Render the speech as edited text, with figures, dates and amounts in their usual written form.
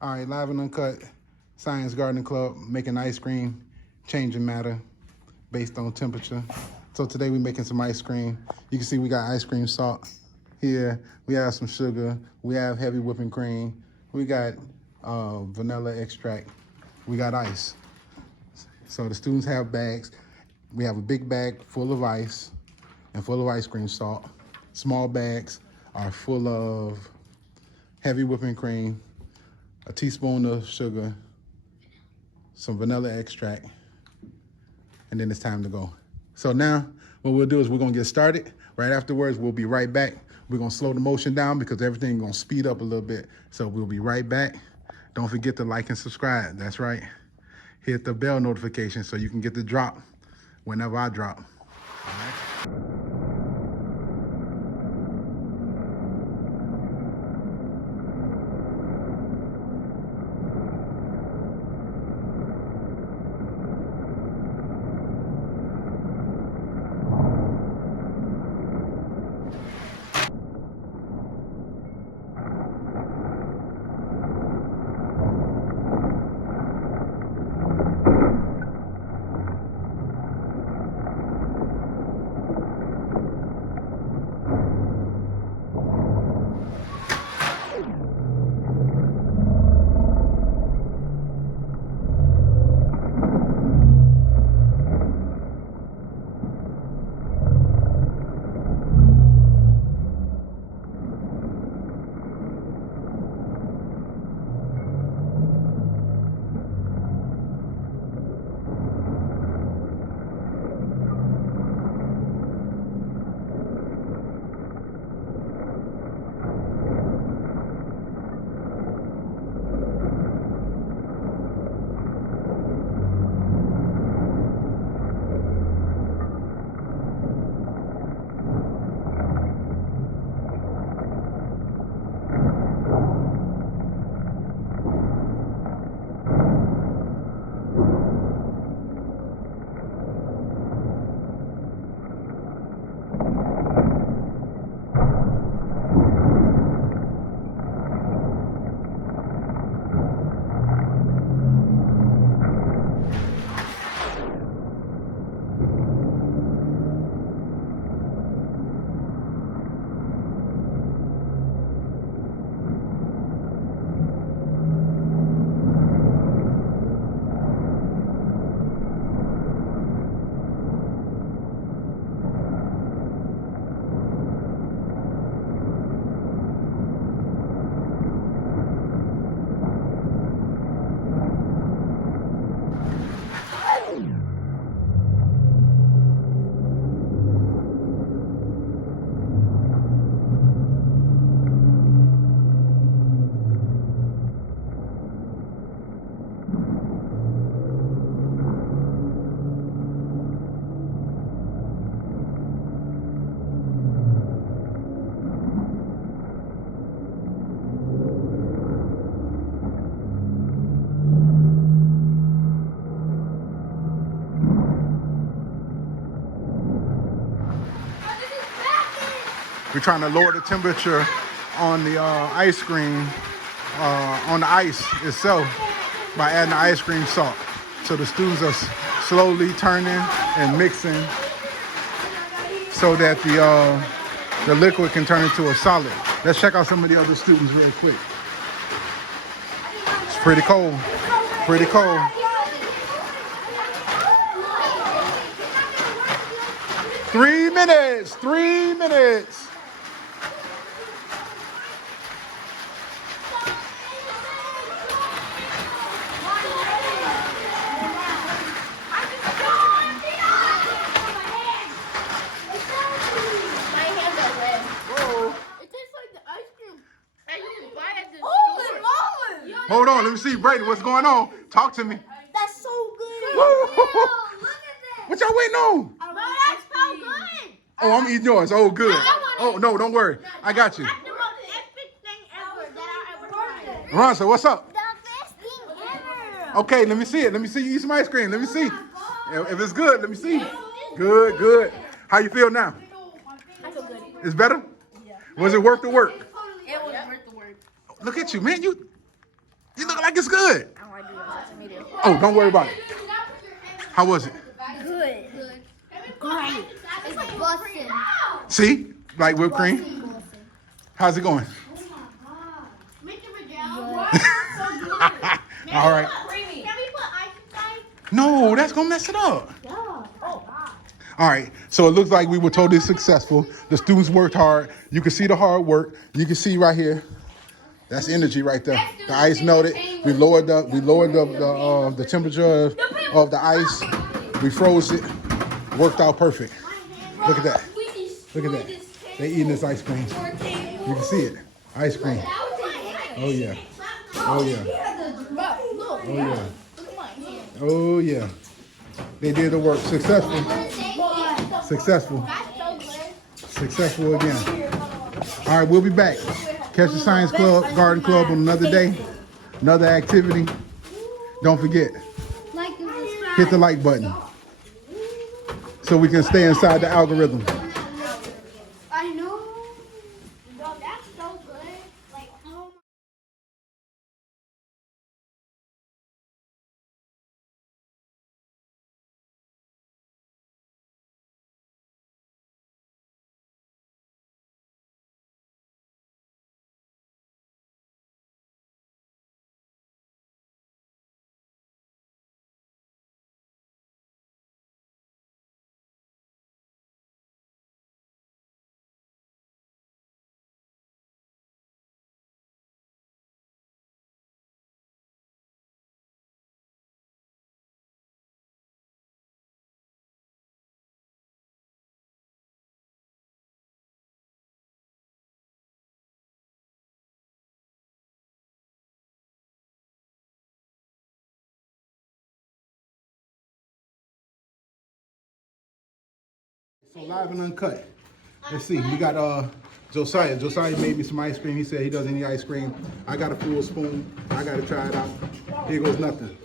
All right, Live and Uncut Science Garden Club, making ice cream, changing matter based on temperature. So today we're making some ice cream. You can see we got ice cream salt here. We have some sugar. We have heavy whipping cream. We got vanilla extract. We got ice. So the students have bags. We have a big bag full of ice and full of ice cream salt. Small bags are full of heavy whipping cream, a teaspoon of sugar, some vanilla extract, and then it's time to go. So now what we'll do is we're gonna get started. Right afterwards, we'll be right back. We're gonna slow the motion down because everything's gonna speed up a little bit. So we'll be right back. Don't forget to like and subscribe. That's right. Hit the bell notification so you can get the drop whenever I drop. We're trying to lower the temperature on the ice cream, on the ice itself by adding the ice cream salt. So the students are slowly turning and mixing so that the liquid can turn into a solid. Let's check out some of the other students real quick. It's pretty cold, pretty cold. 3 minutes, 3 minutes. Hold on, let me see, Brady, what's going on? Talk to me. That's so good. Woo! Look at What y'all waiting on? that. Bro, that's so good. Oh, I'm eating yours. Oh, good. Oh, no, don't worry. I got you. That's the most epic thing ever that I ever tried. Ron, so what's up? The best thing ever. Okay, let me see it. Let me see you eat some ice cream. Let me see. If it's good, let me see. Good, good. How you feel now? I feel good. It's better? Was it worth the work? It was worth the work. Look at you, man. You look it's good. I don't want to do it on social media. Oh, don't worry about it. How was it? Good. Great. It's busting. See? Like whipped cream? How's it going? All right. Can we put ice inside? No, that's going to mess it up. All right, so it looks like we were totally successful. The students worked hard. You can see the hard work. You can see right here. That's energy right there. The ice melted. We lowered the temperature of the ice. We froze it. Worked out perfect. Look at that. Look at that. They eating this ice cream. You can see it. Ice cream. Oh yeah. Oh yeah. Oh yeah. Oh yeah. They did the work. Successful. Successful. Successful again. All right, we'll be back. Catch the Science Club, Garden Club on another day, another activity. Don't forget, hit the like button so we can stay inside the algorithm. I know. Bro, that's so good. Like, oh my. So live and uncut. Let's see. We got Josiah. Josiah made me some ice cream. He said he doesn't eat ice cream. I got a full spoon. I got to try it out. Here goes nothing.